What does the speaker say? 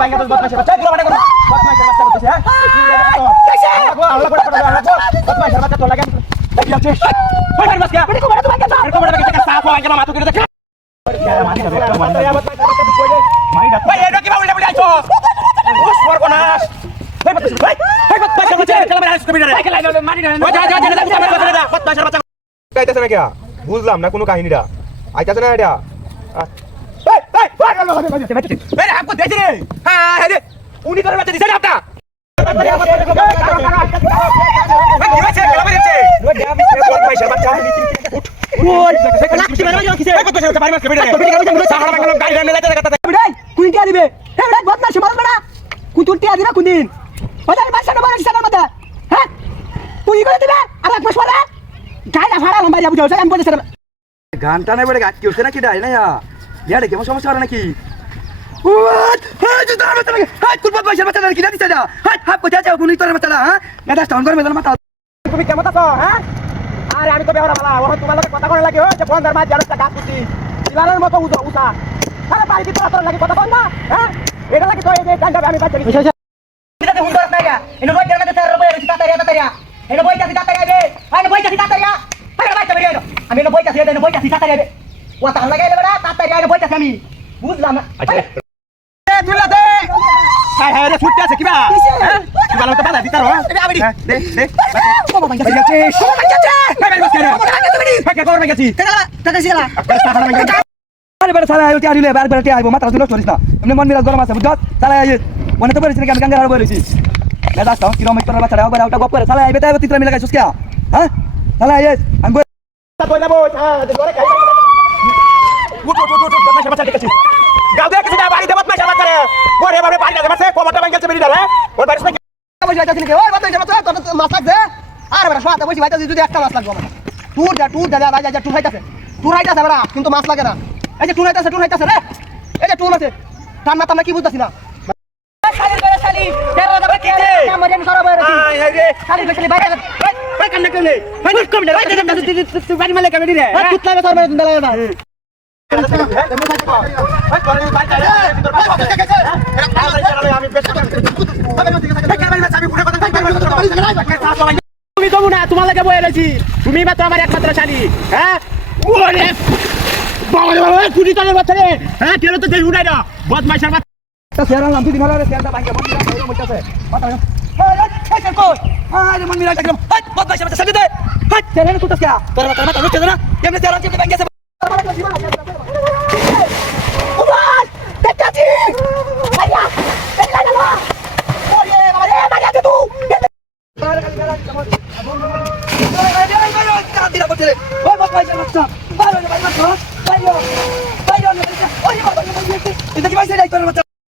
বাইঙ্গা তো বদমাইশের বাচ্চা পুরো বাড়ি করো বদমাইশের বাচ্চা বলছিস হ্যাঁ कैसे আল্লাহ করে বদমাইশের বাচ্চা তো লাগে দেখি আছিস ওই মার বাসকা বেটা কোমরে তো বাইঙ্গা যা কোমরে বাইঙ্গা কা সাফ বাইঙ্গা মাথা করে দেখ মারি দা ভাই এটা কি বাউল ডাবল আইছো ওস সর্বনাশ ভাই বদমাইশের বাচ্চা চল মেরে আইস কবিরা সাইকেল লাগাও মারি না যা বদমাইশের বাচ্চা আইতাছে না কি বুঝলাম না কোনো কাহিনীটা আইতাছে না এটা मेरे आपको देख रहे हाँ है उन्हीं तरह बच्चे दिशा आपका গানটা নাই বলে গাছ কি হচ্ছে নাকি ডাই না ইয়ারে কেমন সমস্যা হলো নাকি তুমি কেমন আছো হ্যাঁ আরে আমি তো বেহরা ভালা ওহ তোমার লগে কথা করা লাগে ওই যে বন্দার মাঝে আর একটা গাছ পুতি শিলালের মতো উসা আরে বাড়ি কি তোরা লাগে কথা বল না হ্যাঁ এটা লাগে তো এই যে গান্ডা আমি বাচ্চা দিছি এটাতে হুন্ডর নাইয়া এনে রোজ জানা তে রোবই রিতা তারিয়া এনে বইটা সিতা তারিয়া বে আরে বইটা সিতা তারিয়া আরে বাচ্চা বেরিয়ে আইলো আমি এনে বইটা সিতা এনে বইটা সিতা তারিয়া বে ও তাহলে লাগাইলে বড়া তারিয়া এনে বইটা আমি বুঝলাম না আচ্ছা এ তুলা দে হাই হাই রে ফুটতে আছে কিবা হ্যাঁ কিবা লাগতো বালা দিতার হ্যাঁ দে দে বাবা ভাই গেছে ভাই বস করে ভাই কর ভাই গেছি টাকা শিলা আরে বড় সালা আইও আইলে বার বার আইবো মাথা নষ্ট করিস না এমনি মন মিরাজ গরম আছে বুঝছ সালা আই মনে তো বলিস না আমি গাঙ্গার বলেছি না দাস তো কিলোমিটার বাচ্চা আবার ওটা গপ করে সালা আইবে তাই তিতরা মিলা গাইছস কিয়া হ্যাঁ সালা আই আমি কই না বই হ্যাঁ ঘরে খাই উঠ বদমাশ বাচ্চা দেখেছি গাও দে কিছু না বাড়ি দেবত মাছ বাচ্চা রে ওরে বাবা বাড়ি দেবত সে কোমরটা ভাঙছে বেরি ডালে ওর বাড়ি থেকে বসে যাইতাছিস নাকি ওই বাচ্চা বাচ্চা তো মাছ লাগছে আরে বড় সাথে বসে যাইতাছিস যদি একটা মাছ লাগবে আমার টুর যা টুর হাইতাছে বড় কিন্তু মাছ লাগে না এই যে টুর হাইতাছে রে এই যে টুর আছে টান না কি বুঝতাছিস না শালি করে শালি দেব দেব কি রে আমার জানি সরব হয়ে রইছি আই রে শালি শালি বাইরে ভাই কান্না করলে ভাই কম না ভাই তুই বাড়ি মালে কামড়ি রে তুই লাগে সরব দেলা না তুমি তো না তোমার লাগে বয়ে রয়েছি তুমি মাত্র আমার একমাত্র শালি হ্যাঁ ওরে বাবা বাবা কুড়ি টাকার বাচ্চা রে হ্যাঁ কেন তো দেই উড়াই না বদমাইশের বাচ্চা সেরা নাম তুই মারা রে সেরা ভাঙ্গা বন্ধ করে মরতেছে মাথা এই চল কই আরে মন মিলা একদম হাট বদমাইশের বাচ্চা সাথে দে হাট সেরা না কুতাস কিয়া তোর মাথা রুকে দে না এমনি সেরা চিপে ভাঙ্গা Oye,